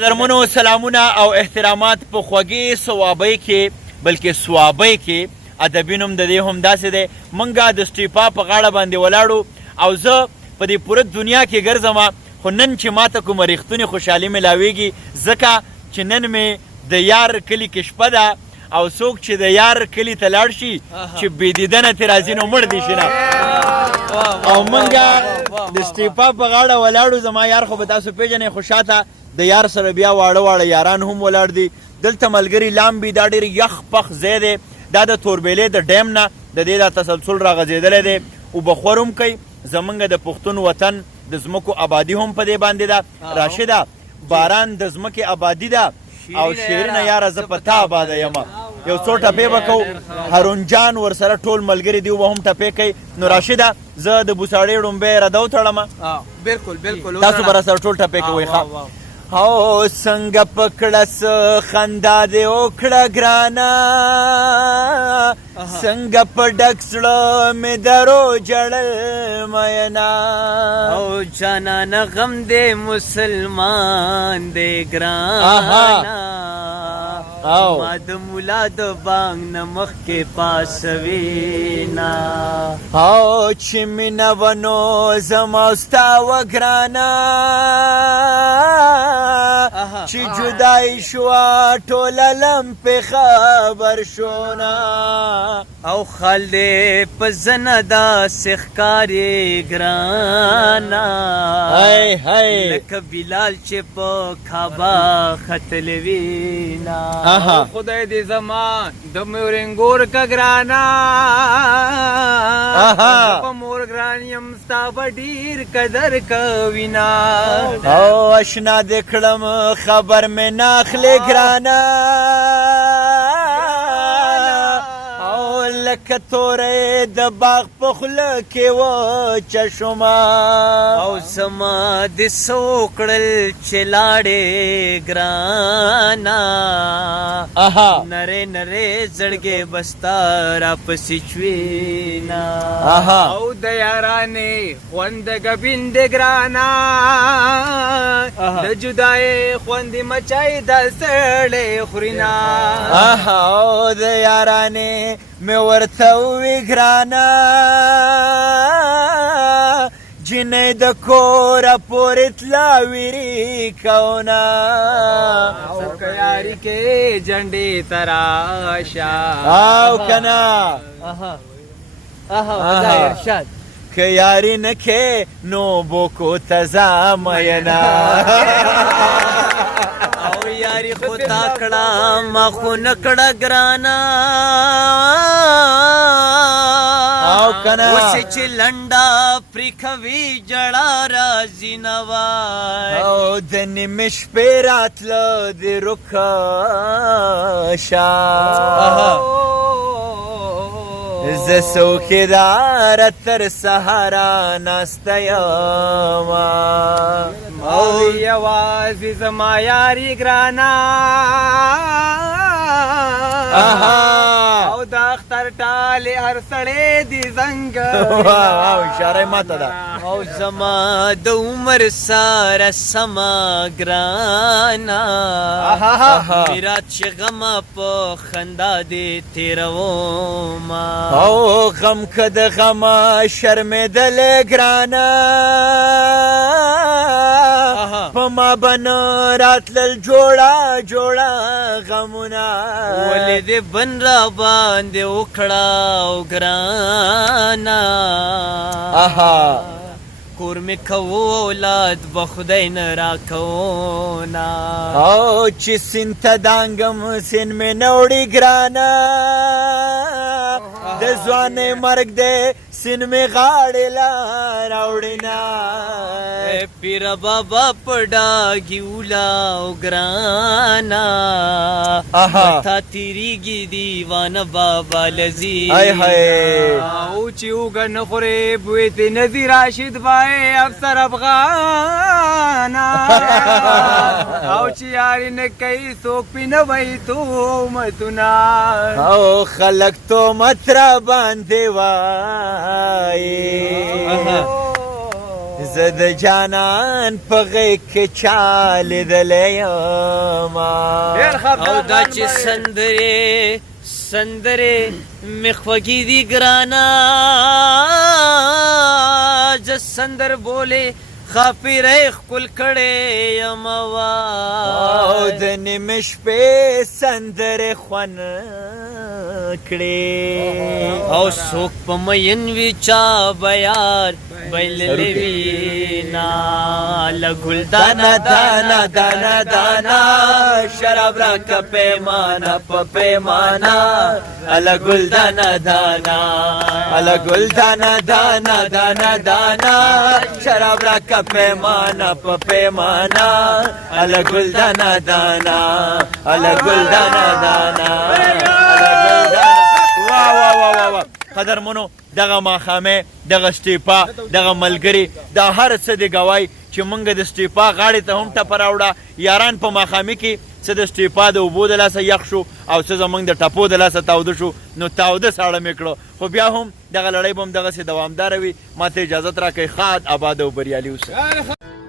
درمنو سلامونه او احترامات په خوږې صوابۍ کې بلکې صوابۍ کې ادبي نوم د دې هم داسې دی. موږ د سټیپا په غاړه باندې ولاړو او زه په دې پوره دنیا کې ګرځم، خو نن چې ماته کومه ریښتونې خوشحالي میلاویږي ځکه چې نن مې د یار کلي کې شپه ده او څوک چې د یار کلي ته لاړ شي چې بې دیدنه ترې راځي نو مړ دي شي نه. او موږ د سټیپا په غاړه ولاړو، زما یار خو به تاسو پیژنئ، خو شاته د یار سره بیا واړه واړه یاران هم ولاړ دي. دلته ملګري لامبي، دا ډېر یخ پخ ځای دی، دا د توربیلې د ډیم نه د دې دا تسلسل راغځېدلی دی. اوبخور هم کوي، زمونږ د پښتون وطن د ځمکو آبادي هم په دې باندې ده. راشده باران د ځمکې آبادي ده او شیرینه یاره زه په تا آباده یمه. یو څو ټپې به کوو، هارون جان ورسره ټول ملګري دي به هم ټپې کوي. نو راشده زه د بوساړې ډومبۍ رده وتړمه، بالکل تاسو به راسره ټول ټپې کوئ. ښه او څنګه پکړه څه خندا دې وکړه ګرانه، څنګه په ډک زړه مې درو ژړل مینا، او جانانه غم دې مسلمان دې ګرانه، ما د ملا د بانګ نه مخکې پاسوینا، او چې مینه ونو زما ستا وګرانه، چې جدای شوه ټوله لمپې خبر شونه، او خال دې په زنه داسې ښکارې ګرانه، لکه بلال چې په کعبه ختلی وینا. خدای دې زما د مورنګور که ګرانه، په مور ګران یم ستا به ډېر قدر کوینا، او اشنا دې کړم خبر مې ناخلې ګرانه، او لکه توری د باغ په خوله کې وچه شومه، او زما دې څه وکړل چې لاړې ګرانه، نرې نرې زړګې به ستا راپسې چوینا، او د یارانې خوند ګبین دې ګرانه، د جدای خوند مچای د سړې خورينا، او د یارانې مې ورته ووی ګرانه، جنۍ د کوره پورې تلا ویري کوونه، او که یاري کې جنډې ته راشه، او که نه ارشاد که یاري نه کې نو بوکو ته ځه میینه، او یاري خو تا کړه ما خو نه کړه ګرانه، او که نه اوس چې لنډه پرېښوي ژړا راځي نه وای، او د نیمې شپې راتله د رکه شه، زه څوکیداره تر سهاره ناسته یمه، او یوازې زما یاري ګرانه، او د اختر ټالې هر سړی دې زنګ، اشاره ماته ده، او زما د عمر ساره سمه ګرانه، میرات چې غمه په خندا دې تېرومه، او غم که د غمه شرمېدلې ګرانه، په ما به نه راتلل جوړه جوړه غمونه، ولې دې بن را باندې وکړه او ګرانه، کور مې کوو اولاد به خدای نه راکوونه، او چې سیند ته دانګم سیند مې نه وړي ګرانه، د ځوانۍ مرګ دی سیند مې غاړې لا راوړینه، پیر بابا په ډاګي ولاو ګرانه، تا تیریږي دیوانه بابا لذیذ، او چې اوږه نه خورې بوی دې نذیر راشد بای افسر افغانه، او چې یاري نه کوي څوک پې نه وایي تهمتونه، او خلک تهمت را باندې وایي، زه د جانان په غېږ کې چا لیدلی یمه او دا چې سندرې مې خوږې دي ګرانه زه سندر بولې خاپیرې ښکل کړې یم او د نیمې شپې سندرې خوند کړې او څوک په مین وي چا به یار بایللی وینا له ګلدانه دانا دانا دانا شراب راکه پیمانه په پیمانه اله ګلدانه دانا اله ګلدانه دانا دانا دانا شراب راکه پیمانه په پیمانه اله ګلدانه دانا اله ګلدانه دانا واه واه واه واه قدرمنو دغه ماښامې دغه سټیپا دغه ملګري دا هر څه د ګوای چې مونږ د سټیپا غاړې ته هم ټپه راوړه یاران په ماښامي کې څه د سټیپا د اوبو د لاسه یخ شو او څه زمونږ د ټپو د لاسه تاوده شو نو تاوده ساړه مې کړو خو بیا هم دغه لړۍ به هم دغسې دوامداره وي ما ته اجازت راکوئ ښاد آباد او بریالي اوسه